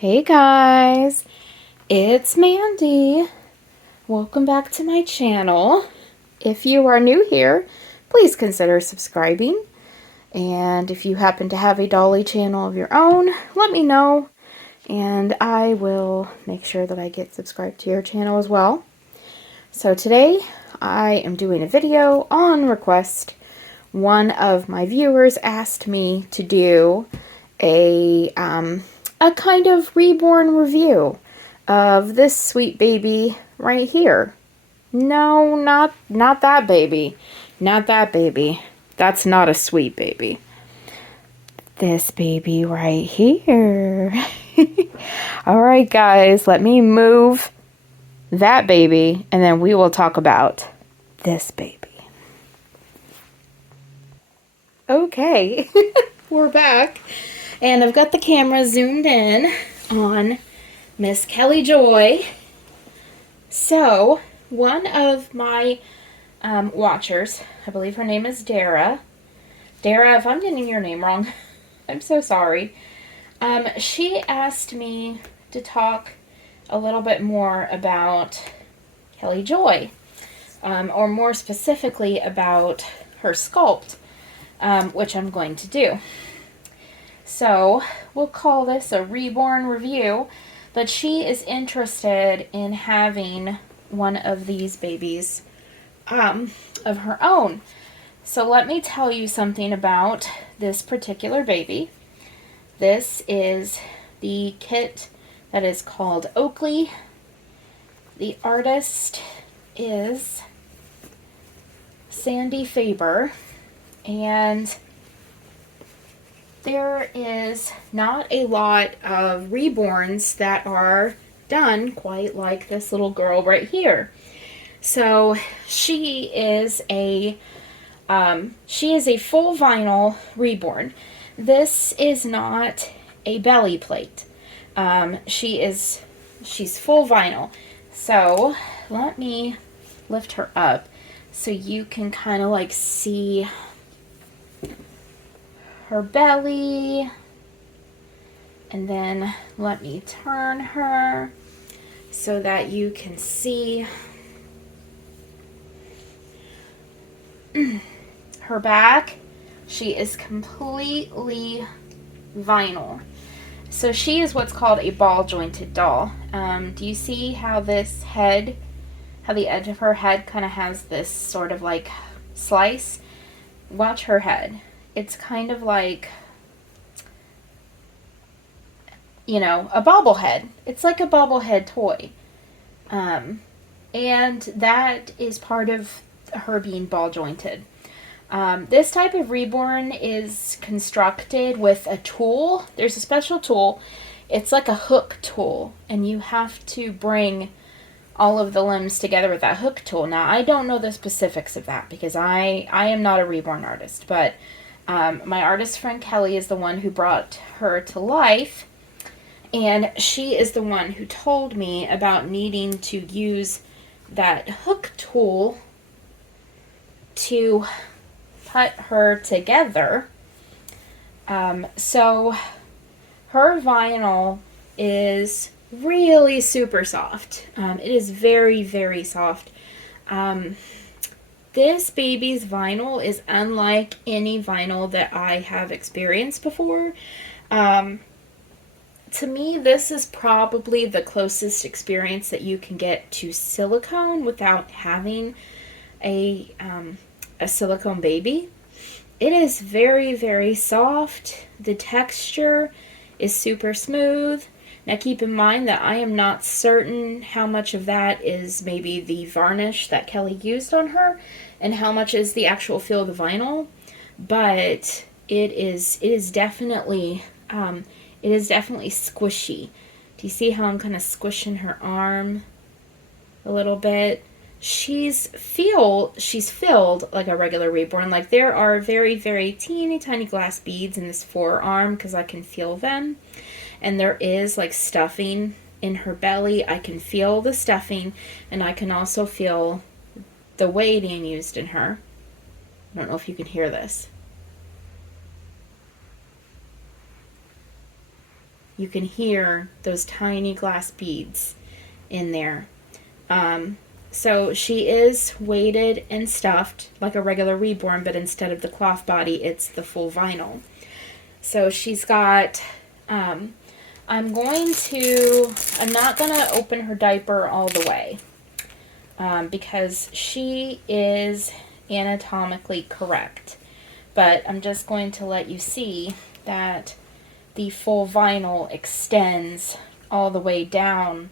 Hey guys, it's Mandy. Welcome back to my channel. If you are new here, please consider subscribing. And if you happen to have a Dolly channel of your own, let me know. And I will make sure that I get subscribed to your channel as well. So today I am doing a video on request. One of my viewers asked me to do a kind of reborn review of this sweet baby right here. No, not that baby. Not that baby. That's not a sweet baby. This baby right here. Alright guys, let me move that baby and then we will talk about this baby. Okay, we're back. And I've got the camera zoomed in on Miss Kelly Joy. So, one of my watchers, I believe her name is Dara. Dara, if I'm getting your name wrong, I'm so sorry. She asked me to talk a little bit more about Kelly Joy, or more specifically about her sculpt, which I'm going to do. So, we'll call this a reborn review, but she is interested in having one of these babies of her own. So let me tell you something about this particular baby. This is the kit that is called Oakley. The artist is Faber, and there is not a lot of reborns that are done quite like this little girl right here. So she is a full vinyl reborn. This is not a belly plate. She's full vinyl. So let me lift her up so you can kind of like see her belly, and then let me turn her so that you can see her back. She is completely vinyl. So she is what's called a ball jointed doll. Do you see how this head, how the edge of her head kind of has this sort of like slice? Watch her head. It's kind of like, you know, a bobblehead. It's like a bobblehead toy. And that is part of her being ball jointed. This type of reborn is constructed with a tool. There's a special tool. It's like a hook tool, and you have to bring all of the limbs together with that hook tool. Now, I don't know the specifics of that because I am not a reborn artist, but my artist friend Kelly is the one who brought her to life, and she is the one who told me about needing to use that hook tool to put her together. So her vinyl is really super soft. It is very, very soft. This baby's vinyl is unlike any vinyl that I have experienced before. To me, this is probably the closest experience that you can get to silicone without having a silicone baby. It is very, very soft. The texture is super smooth. Now keep in mind that I am not certain how much of that is maybe the varnish that Kelly used on her and how much is the actual feel of the vinyl, but it is definitely squishy. Do you see how I'm kind of squishing her arm a little bit? She's filled like a regular reborn. Like there are very, very teeny tiny glass beads in this forearm because I can feel them. And there is like stuffing in her belly. I can feel the stuffing, and I can also feel the weighting used in her. I don't know if you can hear this. you can hear those tiny glass beads in there. So she is weighted and stuffed like a regular Reborn, but instead of the cloth body, it's the full vinyl. So she's got, I'm not going to open her diaper all the way because she is anatomically correct. But I'm just going to let you see that the full vinyl extends all the way down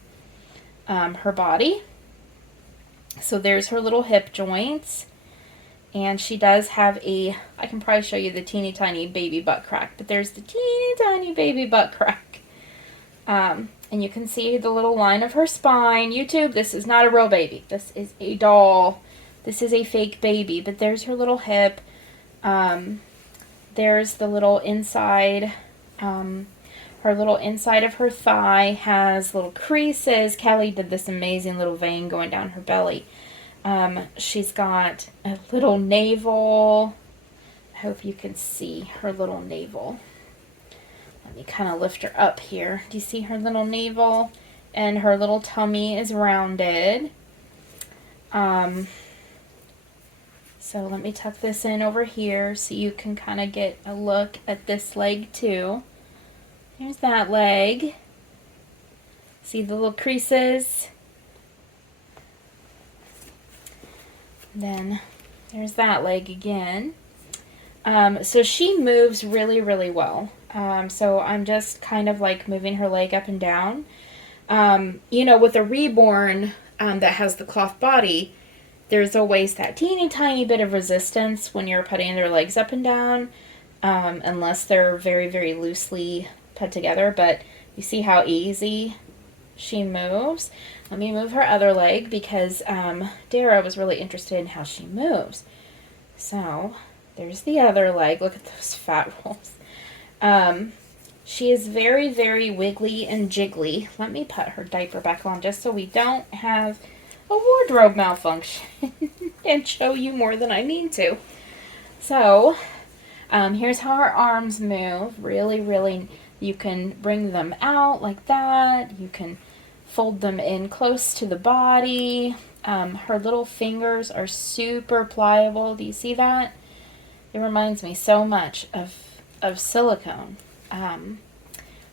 her body. So there's her little hip joints, and she does have I can probably show you the teeny tiny baby butt crack, but there's the teeny tiny baby butt crack. And you can see the little line of her spine. YouTube, this is not a real baby. This is a doll. This is a fake baby, but there's her little hip. There's the little inside, her little inside of her thigh has little creases. Kelly did this amazing little vein going down her belly. She's got a little navel. I hope you can see her little navel. Let me kind of lift her up here. Do you see her little navel? And her little tummy is rounded. So let me tuck this in over here so you can kind of get a look at this leg too. Here's that leg. See the little creases? Then there's that leg again. So she moves really, really well. So I'm just kind of like moving her leg up and down. You know, with a Reborn that has the cloth body, there's always that teeny tiny bit of resistance when you're putting their legs up and down, unless they're very, very loosely put together. But you see how easy she moves. Let me move her other leg because Dara was really interested in how she moves. So there's the other leg. Look at those fat rolls. She is very, very wiggly and jiggly. Let me put her diaper back on just so we don't have a wardrobe malfunction and show you more than I need to. So here's how her arms move. Really, really, you can bring them out like that. You can fold them in close to the body. Her little fingers are super pliable. Do you see that? It reminds me so much of silicone.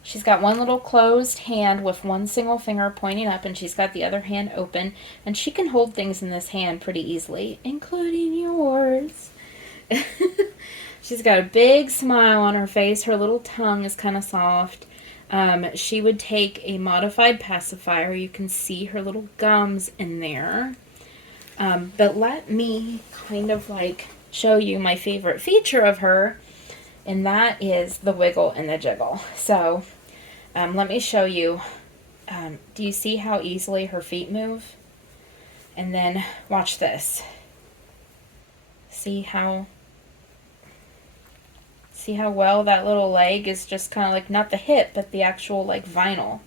She's got one little closed hand with one single finger pointing up, and she's got the other hand open, and she can hold things in this hand pretty easily, including yours. She's got a big smile on her face. Her little tongue is kind of soft. She would take a modified pacifier. You can see her little gums in there. But let me kind of like show you my favorite feature of her, and that is the wiggle and the jiggle. So let me show you. Do you see how easily her feet move? And then watch this. See how well that little leg is just kind of like, not the hip, but the actual like vinyl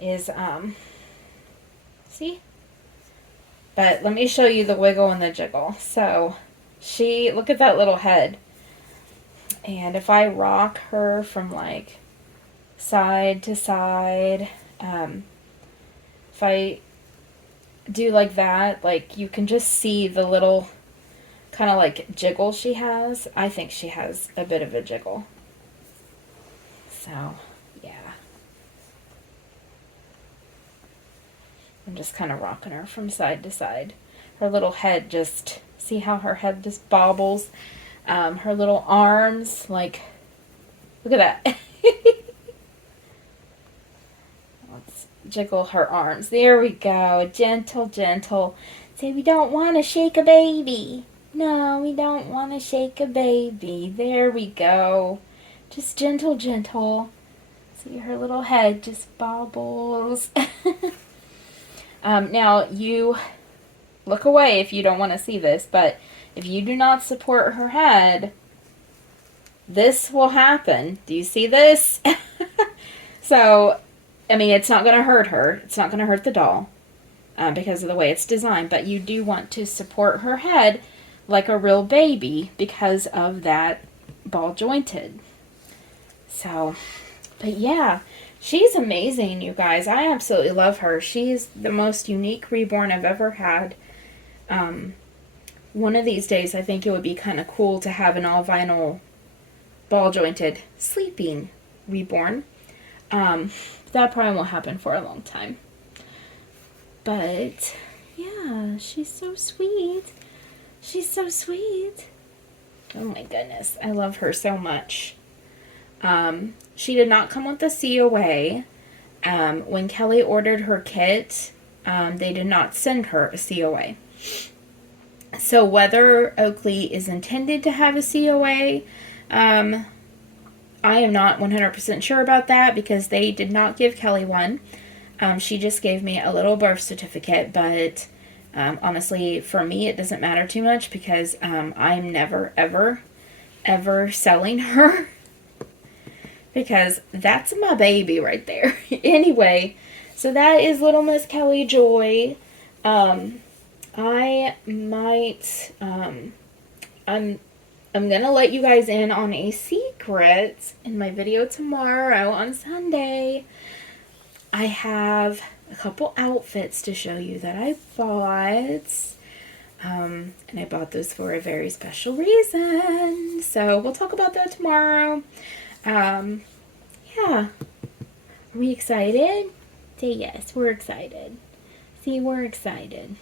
is, see? But let me show you the wiggle and the jiggle. So look at that little head. And if I rock her from like side to side, if I do like that, like you can just see the little kind of like jiggle she has. I think she has a bit of a jiggle. So, yeah. I'm just kind of rocking her from side to side. Her little head just, see how her head just bobbles? Her little arms, like, look at that. Let's jiggle her arms. There we go. Gentle, gentle. Say, we don't want to shake a baby. No, we don't want to shake a baby. There we go. Just gentle, gentle. See, her little head just bobbles. Now, you look away if you don't want to see this, but if you do not support her head, this will happen. Do you see this? So, I mean, it's not going to hurt her. It's not going to hurt the doll because of the way it's designed, but you do want to support her head like a real baby because of that ball jointed. So, but yeah, She's amazing, you guys. I absolutely love her. She's the most unique reborn I've ever had. One of these days, I think it would be kind of cool to have an all vinyl, ball jointed, sleeping reborn. That probably won't happen for a long time. But yeah, she's so sweet. She's so sweet. Oh my goodness, I love her so much. She did not come with the COA. When Kelly ordered her kit, they did not send her a COA. So whether Oakley is intended to have a COA, I am not 100% sure about that because they did not give Kelly one. She just gave me a little birth certificate, but honestly, for me, it doesn't matter too much because I'm never, ever, ever selling her because that's my baby right there. Anyway, so that is little Miss Kelly Joy. I might, I'm gonna let you guys in on a secret in my video tomorrow on Sunday. I have a couple outfits to show you that I bought. And I bought those for a very special reason. So we'll talk about that tomorrow. Yeah. Are we excited? Say yes, we're excited. See, we're excited.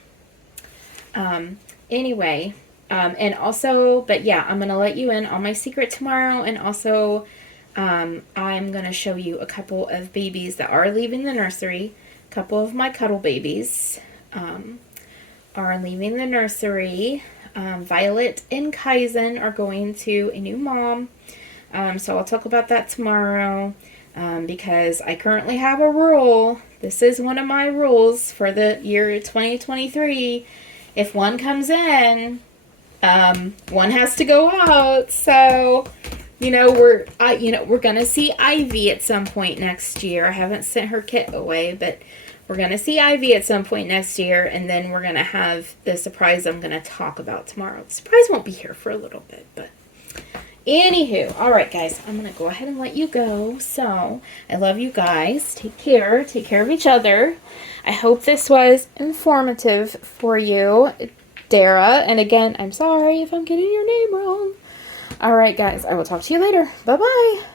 Anyway, and also, but yeah, I'm going to let you in on my secret tomorrow. And also, I'm going to show you a couple of babies that are leaving the nursery. A couple of my cuddle babies are leaving the nursery. Violet and Kaizen are going to a new mom. So I'll talk about that tomorrow because I currently have a rule. This is one of my rules for the year 2023. If one comes in, one has to go out. So, we're gonna see Ivy at some point next year. I haven't sent her kit away, but we're gonna see Ivy at some point next year, and then we're gonna have the surprise I'm gonna talk about tomorrow. The surprise won't be here for a little bit, but anywho, all right, guys, I'm gonna go ahead and let you go. So I love you guys. Take care of each other. I hope this was informative for you, Dara. And again, I'm sorry if I'm getting your name wrong. All right, guys, I will talk to you later. Bye-bye.